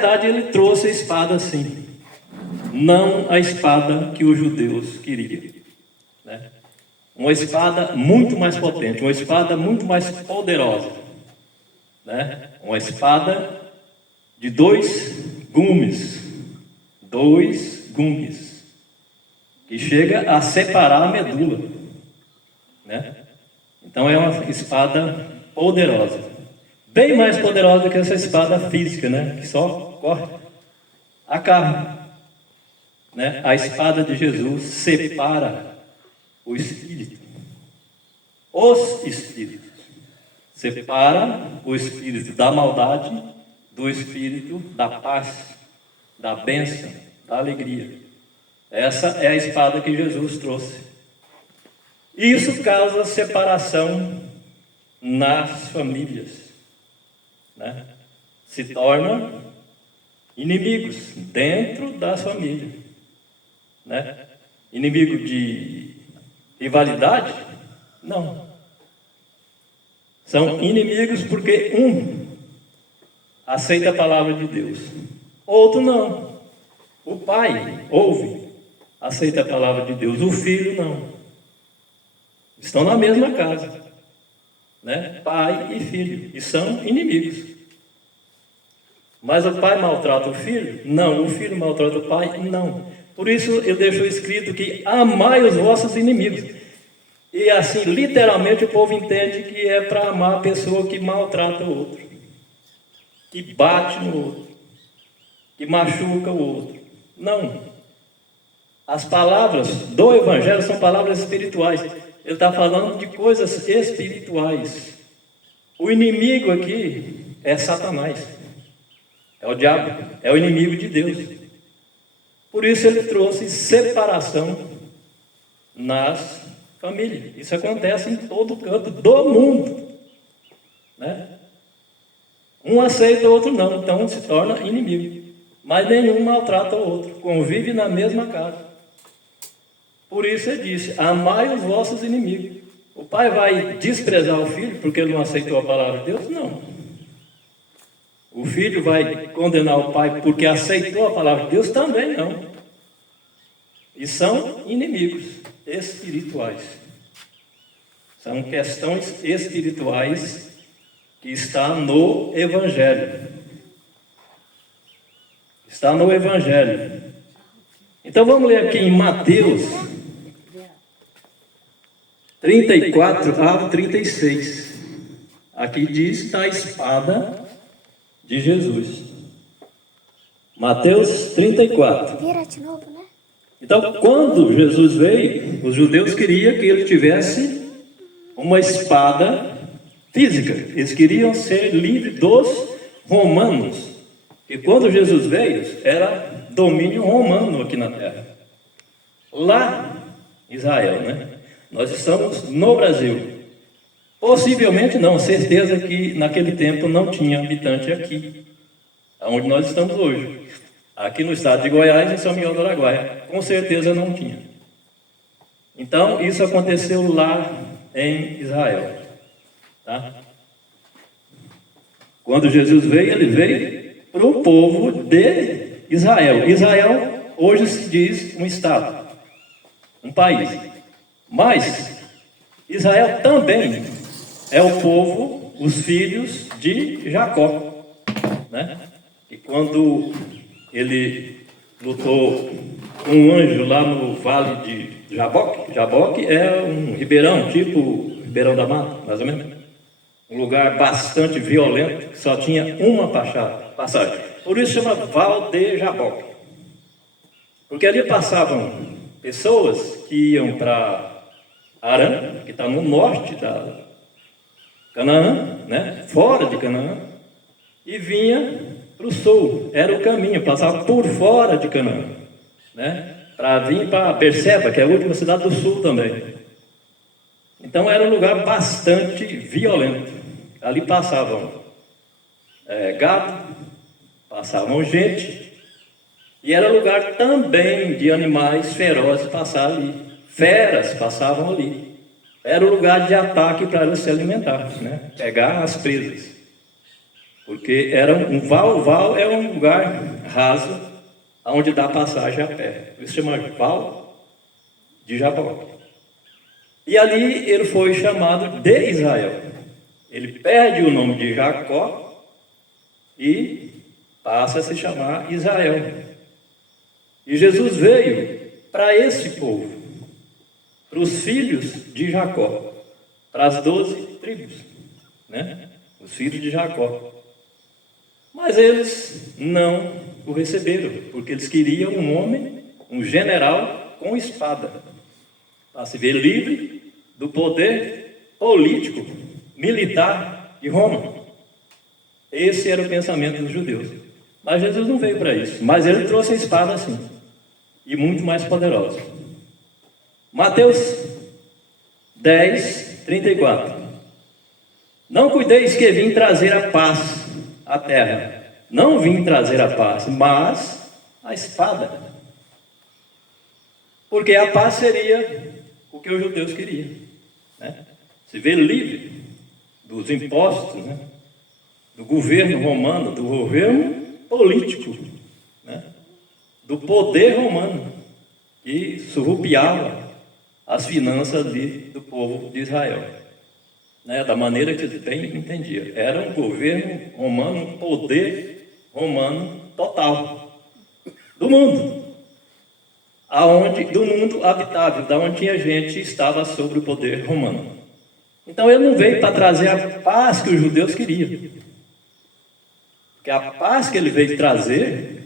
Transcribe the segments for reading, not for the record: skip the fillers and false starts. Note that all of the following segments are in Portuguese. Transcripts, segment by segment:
verdade, ele trouxe a espada sim, não a espada que os judeus queriam, né? Uma espada muito mais potente, uma espada muito mais poderosa, né? Uma espada de dois gumes, que chega a separar a medula, né? Então é uma espada poderosa, bem mais poderosa do que essa espada física, né? Que só corta a carne, né? A espada de Jesus separa o espírito, os espíritos, separa o espírito da maldade do espírito da paz, da bênção, da alegria. Essa é a espada que Jesus trouxe. Isso causa separação nas famílias, né? Se tornam inimigos dentro das famílias, né? Inimigo de rivalidade? Não. São inimigos porque um aceita a palavra de Deus, outro não. O pai ouve, aceita a palavra de Deus, o filho não. Estão na mesma casa, né? Pai e filho, e são inimigos. Mas o pai maltrata o filho? Não. O filho maltrata o pai? Não. Por isso ele deixou escrito que amai os vossos inimigos. E assim, literalmente, o povo entende que é para amar a pessoa que maltrata o outro, que bate no outro, que machuca o outro. Não. As palavras do Evangelho são palavras espirituais. Ele está falando de coisas espirituais. O inimigo aqui é Satanás, é o diabo, é o inimigo de Deus. Por isso ele trouxe separação nas famílias. Isso acontece em todo canto do mundo, né? Um aceita, o outro não, então se torna inimigo. Mas nenhum maltrata o outro, convive na mesma casa. Por isso ele disse: amai os vossos inimigos. O pai vai desprezar o filho porque ele não aceitou a palavra de Deus? Não. O filho vai condenar o pai porque aceitou a palavra de Deus? Também não. E são inimigos espirituais. São questões espirituais que está no Evangelho. Está no Evangelho. Então vamos ler aqui em Mateus 34 a 36. Aqui diz da espada de Jesus. Mateus 34. Vira de novo, né? Então, quando Jesus veio, os judeus queriam que ele tivesse uma espada física. Eles queriam ser livres dos romanos. E quando Jesus veio, era domínio romano aqui na terra. Lá, Israel, né? Nós estamos no Brasil. Possivelmente não, certeza que naquele tempo não tinha habitante aqui, onde nós estamos hoje. Aqui no estado de Goiás, em São Miguel do Araguaia, com certeza não tinha. Então, isso aconteceu lá em Israel, tá? Quando Jesus veio, ele veio para o povo de Israel. Israel hoje se diz um estado, um país. Mas Israel também é o povo, os filhos de Jacó, né? E quando ele lutou com um anjo lá no vale de Jaboque. Jaboque é um ribeirão, tipo Ribeirão da Mata, mais ou menos. Um lugar bastante violento, que só tinha uma passagem. Por isso chama Val de Jaboque. Porque ali passavam pessoas que iam para Arã, que está no norte da Canaã, né? Fora de Canaã, e vinha para o sul, era o caminho, passava por fora de Canaã, né? Para vir para Berseba, que é a última cidade do sul também. Então era um lugar bastante violento. Ali passavam gado, passavam gente, e era lugar também de animais ferozes passar ali. Feras passavam ali. Era o lugar de ataque para eles se alimentar, né? Pegar as presas. porque era um val é um lugar raso, onde dá passagem a pé. Isso se chama Val de Jaboque. E ali ele foi chamado de Israel. Ele perde o nome de Jacó e passa a se chamar Israel. E Jesus veio para esse povo, para os filhos de Jacó, para as 12 tribos, né? Os filhos de Jacó. Mas eles não o receberam, porque eles queriam um homem, um general com espada, para se ver livre do poder político, militar de Roma. Esse era o pensamento dos judeus. Mas Jesus não veio para isso. Mas ele trouxe a espada assim, e muito mais poderosa. Mateus 10, 34. Não cuideis que vim trazer a paz à terra. Não vim trazer a paz, mas a espada. Porque a paz seria o que os judeus queriam, né? Se ver livre dos impostos, né? Do governo romano, do governo político, né? Do poder romano, que surrupiava as finanças do povo de Israel, né? Da maneira que bem entendia. Era um governo romano, um poder romano total do mundo, do mundo habitável, da onde tinha gente que estava sob o poder romano. Então ele não veio para trazer a paz que os judeus queriam, porque a paz que ele veio trazer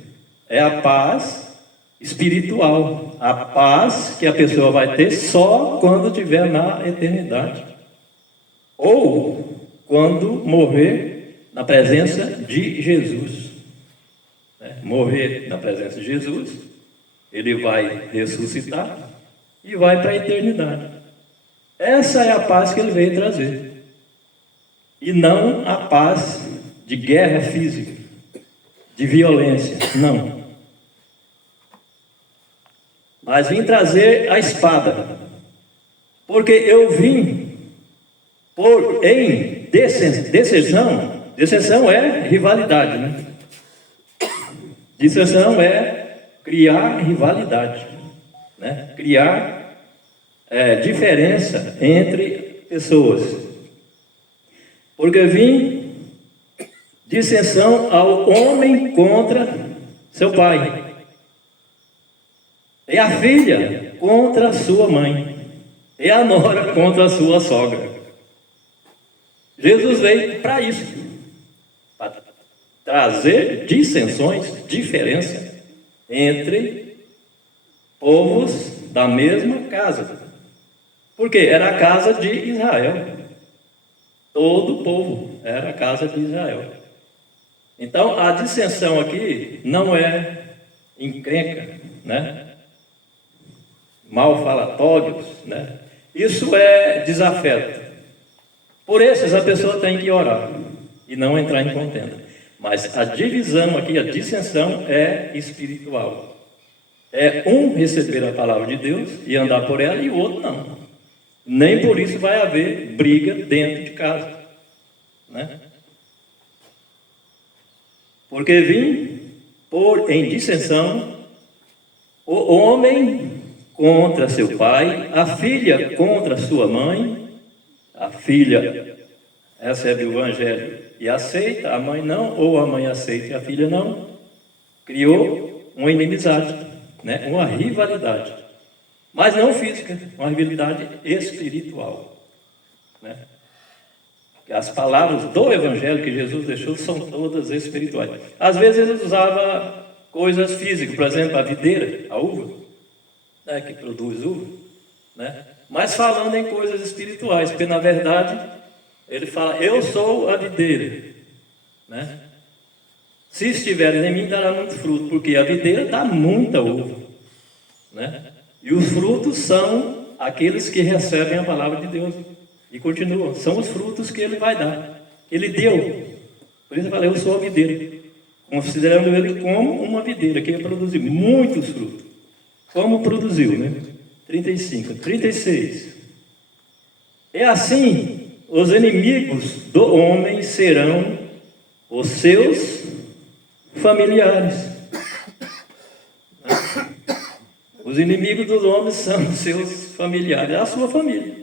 é a paz espiritual, a paz que a pessoa vai ter só quando estiver na eternidade, ou quando morrer na presença de Jesus. Morrer na presença de Jesus, ele vai ressuscitar e vai para a eternidade. Essa é a paz que ele veio trazer, e não a paz de guerra física, de violência, não. Mas vim trazer a espada, porque eu vim em dissensão é rivalidade, né? Dissensão é criar rivalidade, né? Criar diferença entre pessoas. Porque vim dissensão ao homem contra seu pai, e a filha contra a sua mãe, e a nora contra a sua sogra. Jesus veio para isso, para trazer dissensões, diferença entre povos da mesma casa. Porque era a casa de Israel. Todo o povo era a casa de Israel. Então a dissensão aqui não é encrenca, né? Mal falatórios, né? Isso é desafeto. Por esses a pessoa tem que orar e não entrar em contenda. Mas a divisão aqui, a dissensão é espiritual. É um receber a palavra de Deus e andar por ela, e o outro não. Nem por isso vai haver briga dentro de casa, né? Porque vim pôr em dissensão o homem contra seu pai, a filha contra sua mãe. A filha recebe o evangelho e aceita, a mãe não, ou a mãe aceita e a filha não. Criou uma inimizade, né? Uma rivalidade, mas não física, uma rivalidade espiritual, né? As palavras do evangelho que Jesus deixou são todas espirituais. Às vezes ele usava coisas físicas, por exemplo, a videira, a uva, né, que produz uva, né? Mas falando em coisas espirituais, porque na verdade ele fala: eu sou a videira, né? Se estiverem em mim, dará muito fruto, porque a videira dá muita uva, né? E os frutos são aqueles que recebem a palavra de Deus e continuam. São os frutos que ele vai dar, que ele deu. Por isso eu falei: eu sou a videira, considerando ele como uma videira que ia produzir muitos frutos. Como produziu, né? 35, 36. É assim, os inimigos do homem serão os seus familiares. Os inimigos dos homens são os seus familiares, é a sua família.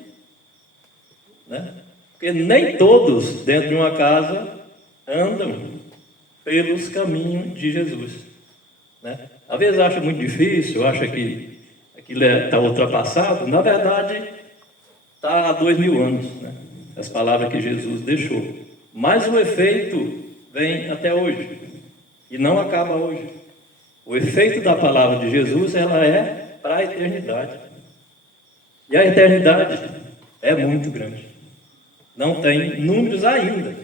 Né? Porque nem todos dentro de uma casa andam pelos caminhos de Jesus. Né? Às vezes acha muito difícil, acha que aquilo está ultrapassado. Na verdade, está há 2000 anos, né? As palavras que Jesus deixou. Mas o efeito vem até hoje e não acaba hoje. O efeito da palavra de Jesus, ela é para a eternidade. E a eternidade é muito grande. Não tem números ainda.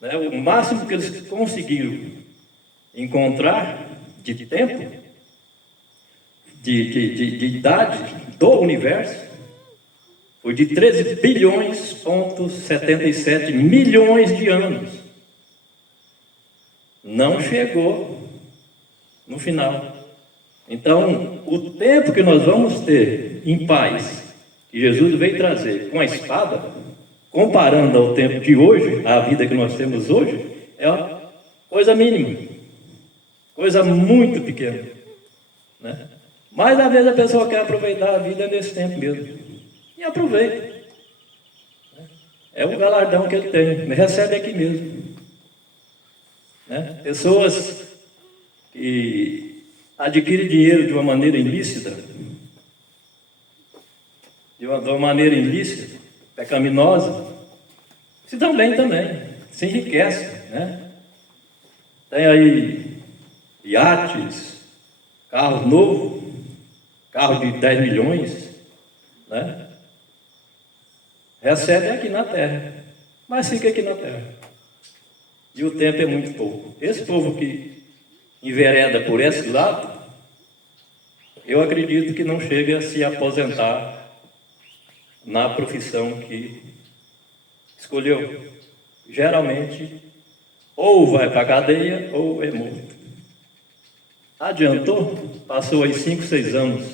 Né? O máximo que eles conseguiram encontrar de tempo, de idade do universo, foi de 13 bilhões, 77 milhões de anos. Não chegou no final. Então, o tempo que nós vamos ter em paz, que Jesus veio trazer com a espada, comparando ao tempo de hoje, a vida que nós temos hoje, é uma coisa mínima, coisa muito pequena, né? Mas às vezes a pessoa quer aproveitar a vida nesse tempo mesmo, e aproveita. É o galardão que ele tem, recebe aqui mesmo. Né? Pessoas que adquirem dinheiro de uma maneira ilícita, pecaminosa, se dão bem também, se enriquecem, né? Tem aí iates, carros novos, carro de 10 milhões, né? Recebe aqui na terra, mas fica aqui na terra. E o tempo é muito pouco. Esse povo que envereda por esse lado, eu acredito que não chega a se aposentar na profissão que escolheu. Geralmente, ou vai para a cadeia, ou é morto. Adiantou? Passou aí 5, 6 anos,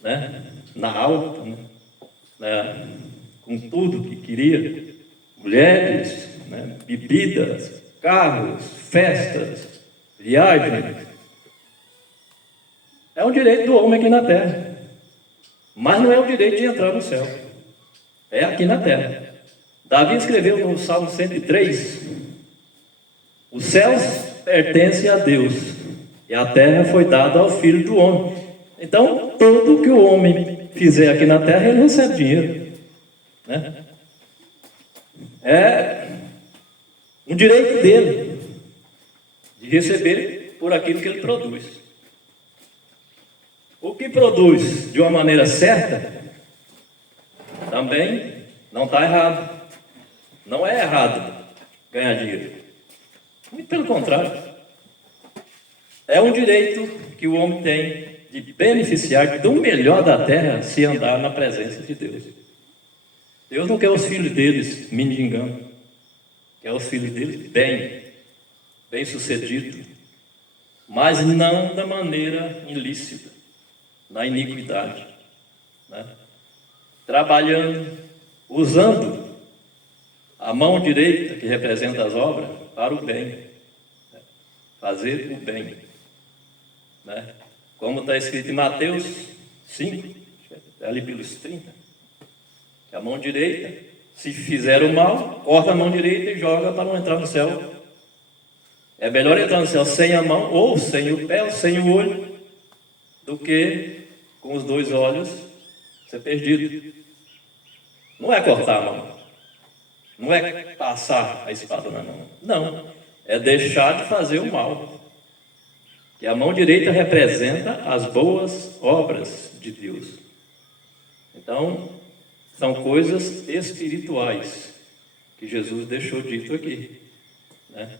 né? Na alta, né? Com tudo que queria. Mulheres, né? Bebidas, carros, festas, viagens. É um direito do homem aqui na terra. Mas não é o direito de entrar no céu. É aqui na terra. Davi escreveu no Salmo 103: os céus pertencem a Deus, e a terra foi dada ao Filho do Homem. Então, tudo que o homem fizer aqui na terra, ele recebe dinheiro. Né? É um direito dele de receber por aquilo que ele produz. O que produz de uma maneira certa também não está errado. Não é errado ganhar dinheiro. Muito pelo contrário. É um direito que o homem tem de beneficiar do melhor da terra se andar na presença de Deus. Deus não quer os filhos deles mendigando. Quer os filhos deles bem sucedidos, mas não da maneira ilícita, na iniquidade, né? Trabalhando, usando a mão direita, que representa as obras, para o bem, né? Fazer o bem, né? Como está escrito em Mateus 5, ali pelos 30, que a mão direita, se fizer o mal, corta a mão direita e joga para não entrar no céu. É melhor entrar no céu sem a mão, ou sem o pé, ou sem o olho, do que com os 2 olhos ser perdido. Não é cortar a mão, não é passar a espada na mão, não, é deixar de fazer o mal. Que a mão direita representa as boas obras de Deus. Então, são coisas espirituais que Jesus deixou dito aqui, né?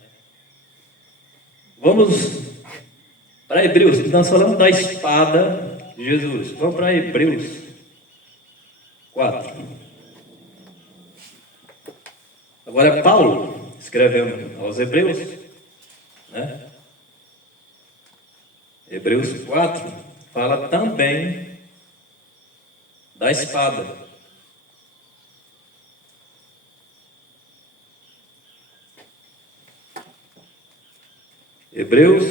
Vamos para Hebreus. Nós falamos da espada de Jesus. Vamos para Hebreus 4. Agora é Paulo escrevendo aos Hebreus, né? Hebreus 4 fala também da espada. Hebreus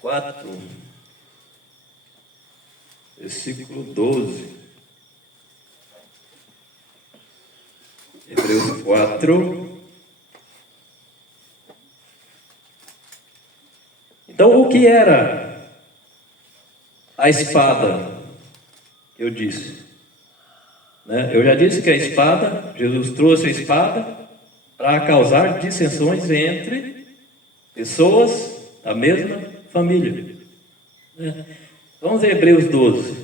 4, versículo 12. Hebreus 4. Então, o que era a espada? Eu disse, né? Eu já disse que a espada, Jesus trouxe a espada para causar dissensões entre pessoas da mesma família, né? Vamos ver Hebreus 12.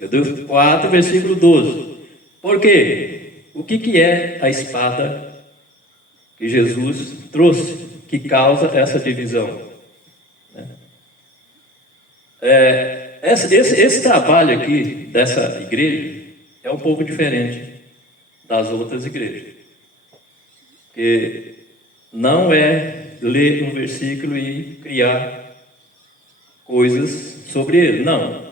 Hebreus 4, versículo 12. Por quê? O que é a espada que Jesus trouxe, que causa essa divisão? Esse trabalho aqui dessa igreja é um pouco diferente das outras igrejas, porque não é ler um versículo e criar coisas sobre ele, não.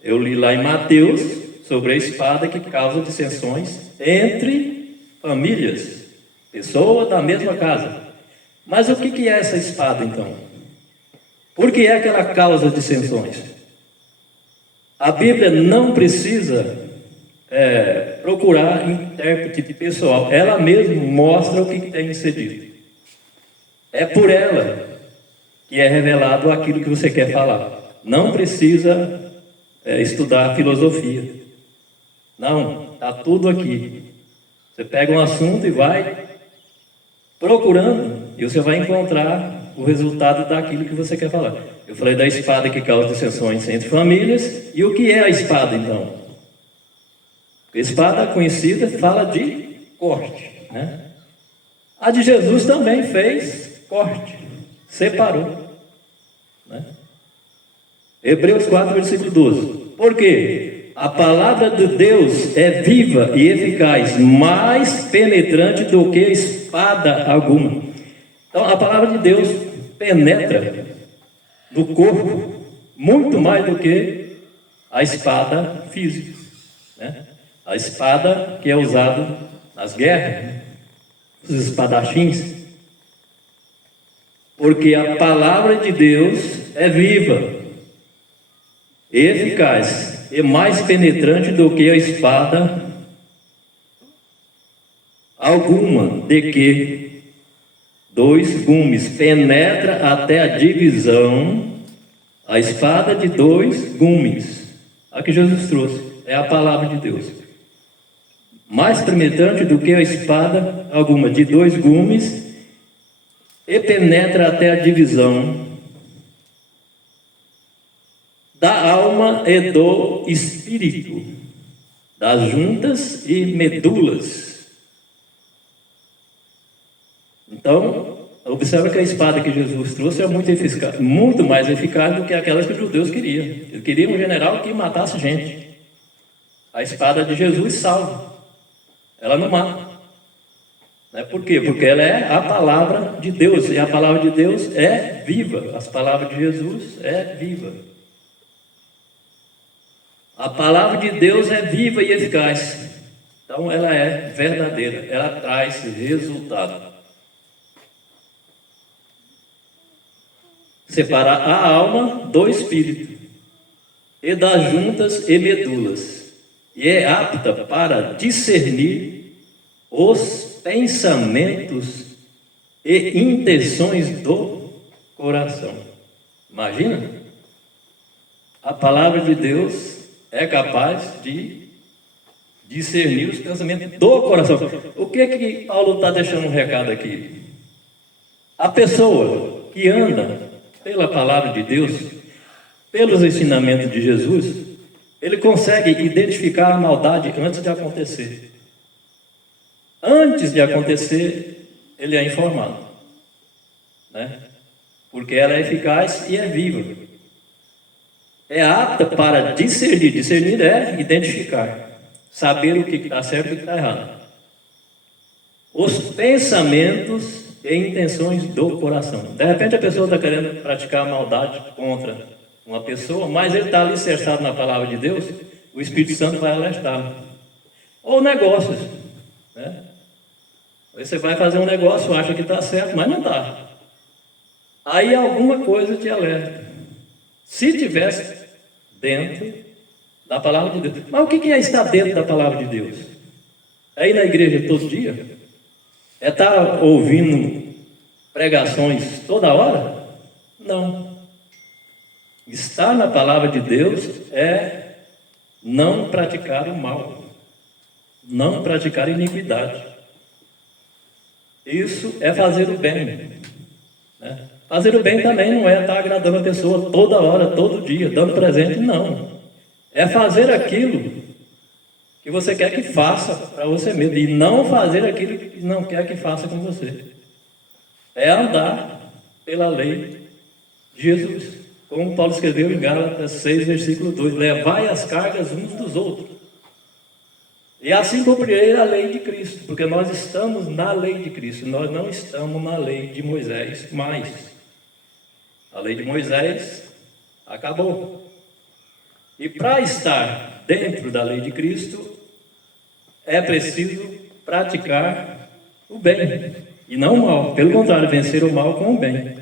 Eu li lá em Mateus sobre a espada que causa dissensões entre famílias, pessoas da mesma casa. Mas o que é essa espada então? Por que é que ela causa dissensões? A Bíblia não precisa procurar intérprete pessoal. Ela mesma mostra o que tem que ser dito. É por ela que é revelado aquilo que você quer falar. Não precisa estudar filosofia. Não, está tudo aqui. Você pega um assunto e vai procurando, e você vai encontrar o resultado daquilo que você quer falar. Eu falei da espada que causa dissensões entre famílias. E o que é a espada, então? A espada conhecida fala de corte, né? A de Jesus também fez corte, separou, né? Hebreus 4, versículo 12. Por quê? A palavra de Deus é viva e eficaz, mais penetrante do que espada alguma. Então, a palavra de Deus penetra no corpo muito mais do que a espada física, né? A espada que é usada nas guerras, né? Os espadachins. Porque a palavra de Deus é viva, eficaz e mais penetrante do que a espada alguma, de que dois gumes, penetra até a divisão, a espada de dois gumes, a que Jesus trouxe, é a palavra de Deus, mais penetrante do que a espada alguma, de dois gumes, e penetra até a divisão da alma e do espírito, das juntas e medulas. Então, observa que a espada que Jesus trouxe é muito mais eficaz do que aquelas que os judeus queriam. Eles queriam um general que matasse gente. A espada de Jesus salva, ela não mata. Por quê? Porque ela é a palavra de Deus, e a palavra de Deus é viva. As palavras de Jesus é viva. A palavra de Deus é viva e eficaz. Então ela é verdadeira, ela traz resultado. Separar a alma do espírito, e das juntas e medulas, e é apta para discernir os pensamentos e intenções do coração. Imagina? A palavra de Deus é capaz de discernir os pensamentos do coração. O que é que Paulo está deixando um recado aqui? A pessoa que anda pela palavra de Deus, pelos ensinamentos de Jesus, ele consegue identificar a maldade antes de acontecer. Antes de acontecer, ele é informado, né? Porque ela é eficaz e é viva. É apta para discernir. Discernir é identificar, saber o que está certo e o que está errado. Os pensamentos e intenções do coração. De repente a pessoa está querendo praticar maldade contra uma pessoa, mas ele está alicerçado na palavra de Deus, o Espírito Santo vai alertar. Ou negócios, né? Aí você vai fazer um negócio, acha que está certo, mas não está. aí alguma coisa te alerta. Se tivesse dentro da palavra de Deus. Mas o que é estar dentro da palavra de Deus? É ir na igreja todo dia? É estar ouvindo pregações toda hora? Não. Estar na palavra de Deus é não praticar o mal, não praticar iniquidade. Isso é fazer o bem, né? Fazer o bem também não é estar agradando a pessoa toda hora, todo dia, dando presente, não. É fazer aquilo que você quer que faça para você mesmo, e não fazer aquilo que não quer que faça com você. É andar pela lei de Jesus, como Paulo escreveu em Gálatas 6, versículo 2: levai as cargas uns dos outros, e assim cumprirei a lei de Cristo, porque nós estamos na lei de Cristo, nós não estamos na lei de Moisés mais. A lei de Moisés acabou. E para estar dentro da lei de Cristo, é preciso praticar o bem, e não o mal. Pelo contrário, vencer o mal com o bem.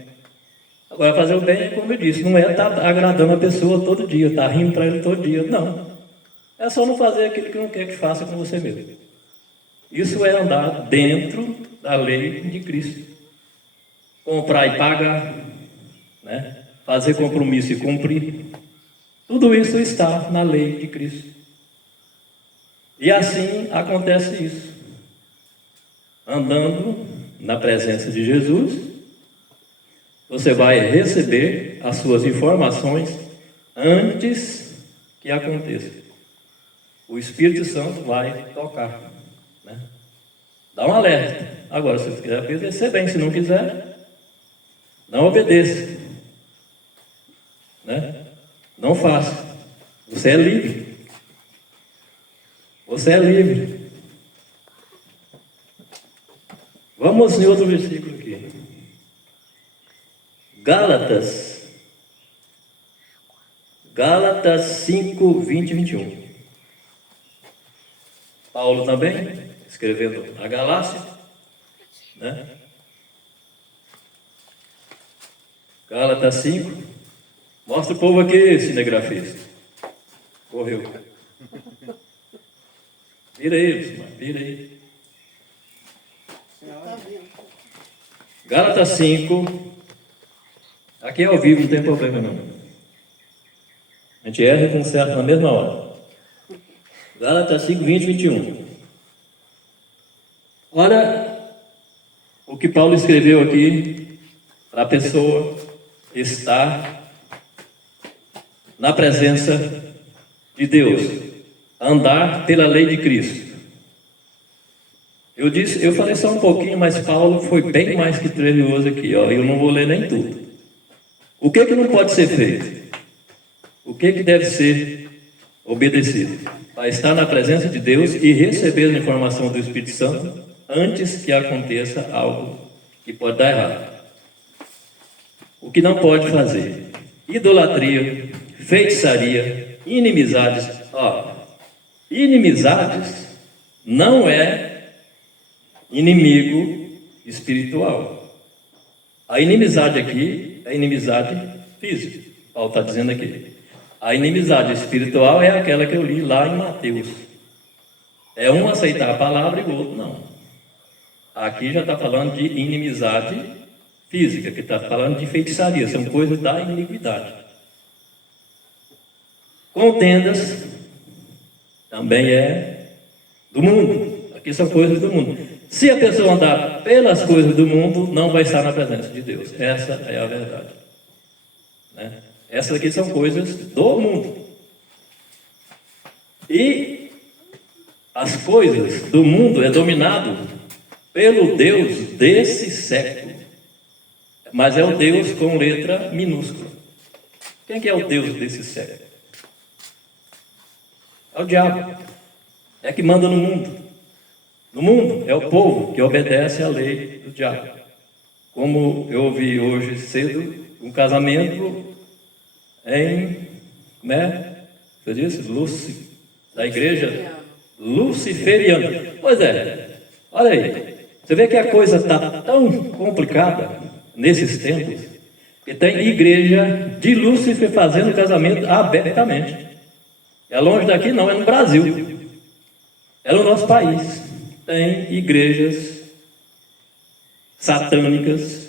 Agora, fazer o bem, como eu disse, não é estar agradando a pessoa todo dia, estar rindo para ele todo dia, não. É só não fazer aquilo que não quer que faça com você mesmo. Isso é andar dentro da lei de Cristo. Comprar e pagar, né? Fazer compromisso e cumprir. Tudo isso está na lei de Cristo. E assim acontece isso. Andando na presença de Jesus, você vai receber as suas informações antes que aconteça. O Espírito Santo vai tocar, né? Dá um alerta. Agora, se você quiser obedecer, bem. Se não quiser, não obedeça, né? Não faça. Você é livre. Você é livre. Vamos em outro versículo aqui. Gálatas 5, 20 e 21. Paulo também, escrevendo a Galácia, né? Gálatas 5. Mostra o povo aqui, cinegrafista. Correu. Vira aí, vira aí. Gálatas 5. Aqui é ao vivo, não tem problema não. A gente erra e conserta na mesma hora. Gálatas 5, 20 e 21. Olha o que Paulo escreveu aqui para a pessoa estar na presença de Deus, andar pela lei de Cristo. Eu falei só um pouquinho, mas Paulo foi bem mais que trevioso aqui, ó. Eu não vou ler nem tudo. O que não pode ser feito? O que deve ser obedecido? Para estar na presença de Deus e receber a informação do Espírito Santo antes que aconteça algo que pode dar errado. O que não pode fazer? Idolatria, feitiçaria, inimizades. Inimizades não é inimigo espiritual. A inimizade aqui é inimizade física. Paulo está dizendo aqui. A inimizade espiritual é aquela que eu li lá em Mateus. É um aceitar a palavra e o outro não. Aqui já está falando de inimizade física, que está falando de feitiçaria, são coisas da iniquidade. Contendas também é do mundo. Aqui são coisas do mundo. Se a pessoa andar pelas coisas do mundo, não vai estar na presença de Deus. Essa é a verdade, né? Essas aqui são coisas do mundo. E as coisas do mundo é dominado pelo Deus desse século. Mas é o Deus com letra minúscula. Quem que é o Deus desse século? É o diabo. É que manda no mundo. No mundo é o povo que obedece à lei do diabo. Como eu ouvi hoje cedo, um casamento em, você disse? Da igreja luciferiana. Pois é, olha aí. Você vê que a coisa está tão complicada nesses tempos que tem igreja de Lúcifer fazendo casamento abertamente. É longe daqui não, é no Brasil. É no nosso país. Tem igrejas satânicas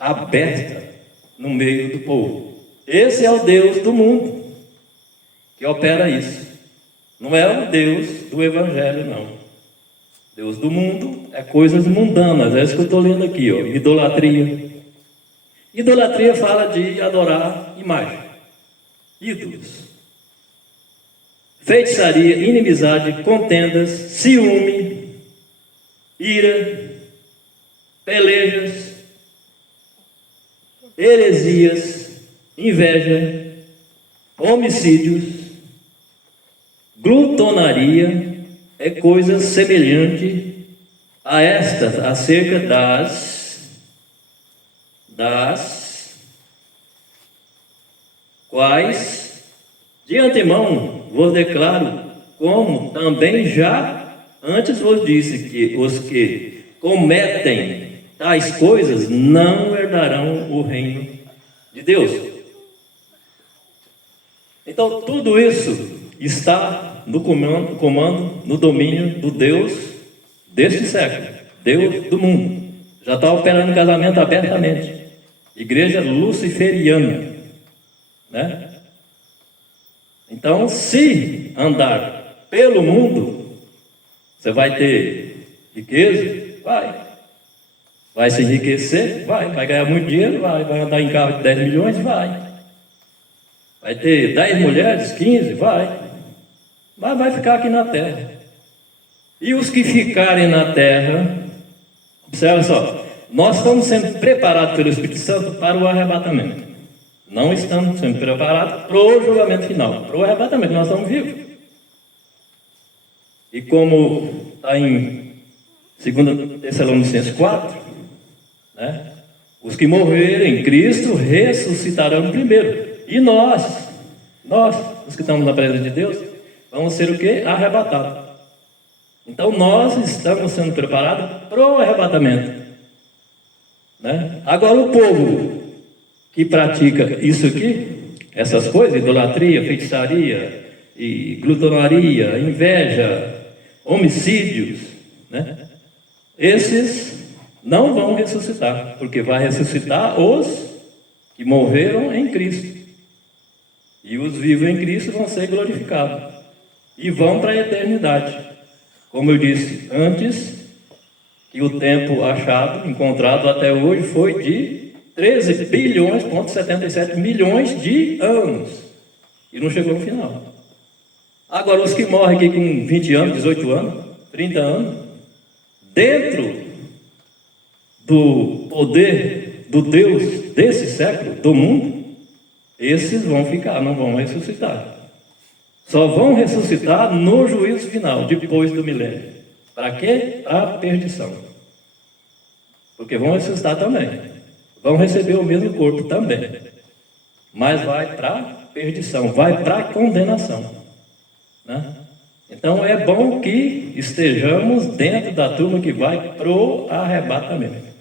abertas no meio do povo. Esse é o Deus do mundo que opera isso. Não é o Deus do Evangelho, não. Deus do mundo é coisas mundanas. É isso que eu estou lendo aqui, ó. Idolatria. Idolatria fala de adorar imagem, ídolos. Feitiçaria, inimizade, contendas, ciúme, ira, pelejas, heresias, inveja, homicídios, glutonaria, é coisa semelhante a estas, acerca das quais de antemão vos declaro, como também já antes vos disse, que os que cometem tais coisas não herdarão o reino de Deus. Então tudo isso está no comando, no domínio do Deus deste século, Deus do mundo. Já está operando casamento abertamente. Igreja luciferiana, né? Então, se andar pelo mundo, você vai ter riqueza? Vai se enriquecer? Vai ganhar muito dinheiro? Vai andar em carro de 10 milhões? Vai ter 10 mulheres? 15? Mas vai ficar aqui na terra. E os que ficarem na terra, observa só, nós estamos sendo preparados pelo Espírito Santo para o arrebatamento. Não estamos sendo preparados para o julgamento final, para o arrebatamento, nós estamos vivos. E como está em 2 Tessalonicenses 4, né? Os que morrerem em Cristo ressuscitarão primeiro. E nós, os que estamos na presença de Deus, vamos ser o quê? Arrebatados. Então nós estamos sendo preparados para o arrebatamento, né? Agora o povo que pratica isso aqui, essas coisas, idolatria, feitiçaria, e glutonaria, inveja, homicídios, né? Esses não vão ressuscitar, porque vai ressuscitar os que morreram em Cristo. E os vivos em Cristo vão ser glorificados e vão para a eternidade. Como eu disse antes, que o tempo achado, encontrado até hoje, foi de 13 bilhões, 77 milhões de anos. E não chegou no final. Agora, os que morrem aqui com 20 anos, 18 anos, 30 anos, dentro do poder do Deus desse século, do mundo, esses vão ficar, não vão ressuscitar. Só vão ressuscitar no juízo final, depois do milênio. Para quê? Para a perdição. Porque vão ressuscitar também. Vão receber o mesmo corpo também. Mas vai para a perdição, vai para a condenação, né? Então é bom que estejamos dentro da turma que vai pro arrebatamento.